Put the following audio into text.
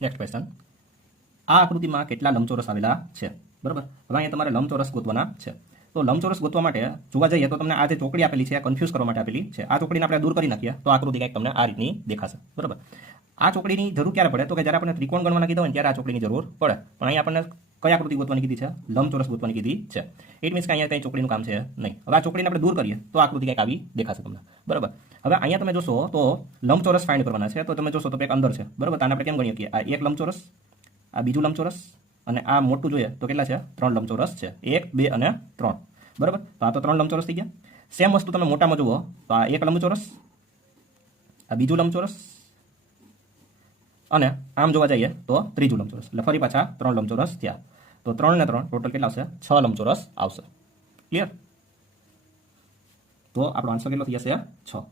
Next question, આ આકૃતિમાં કેટલા લંબચોરસ આવેલા છે? બરાબર. હવે અહીંયા તમારે લંબચોરસ ગોતવાના છે. તો લંબચોરસ ગોતવા માટે જોવા જઈએ તો તમને આ જે ચોકડી આપેલી છે કન્ફ્યુઝ કરવા માટે આપેલી છે. આ ચોકડીને આપણે દૂર કરી નાખીએ તો આકૃતિ કંઈક તમને આ રીતની દેખાશે. બરાબર. આ ચોકડીની જરૂર ક્યારે પડે? તો કે જ્યારે આપણે ત્રિકોણ ગણવાના કીધા હોય ત્યારે આ ચોકડીની જરૂર પડે. પણ અહીંયા આપણને કઈ આકૃતિ ગોતવાની કીધી છે? લંબચોરસ ગોતવાની કીધી છે. ઇટ મીન્સ કે અહીંયા કંઈ ચોકડીનું કામ છે નહીં. હવે આ ચોકડીને આપણે દૂર કરીએ તો આકૃતિ કંઈક આવી દેખાશે તમને. બરાબર. હવે અહીંયા તમે જોશો તો લંબચોરસ ફાઇન્ડ કરવાના છે. તો તમે જોશો તો એક અંદર છે. બરાબર. તો આને આપણે કેમ ગણીએ કે આ એક લંબચોરસ, આ બીજું લંબચોરસ, અને આ મોટું જોઈએ તો કેટલા છે? 3 લંબચોરસ છે. 1, 2 અને 3. બરાબર. તો આ તો 3 લંબચોરસ થઈ ગયા. સેમ વસ્તુ તમે મોટામાં જુઓ તો આ એક લંબચોરસ, આ બીજું લંબચોરસ, અને આમ જોવા જઈએ તો ત્રીજું લંબચોરસ. એટલે ફરી પાછા 3 લંબચોરસ થયા. તો 3 ને 3 ટોટલ કેટલા આવશે? 6 લંબચોરસ આવશે. ક્લિયર? તો આપણો આન્સર કેટલો થઈ જશે? 6.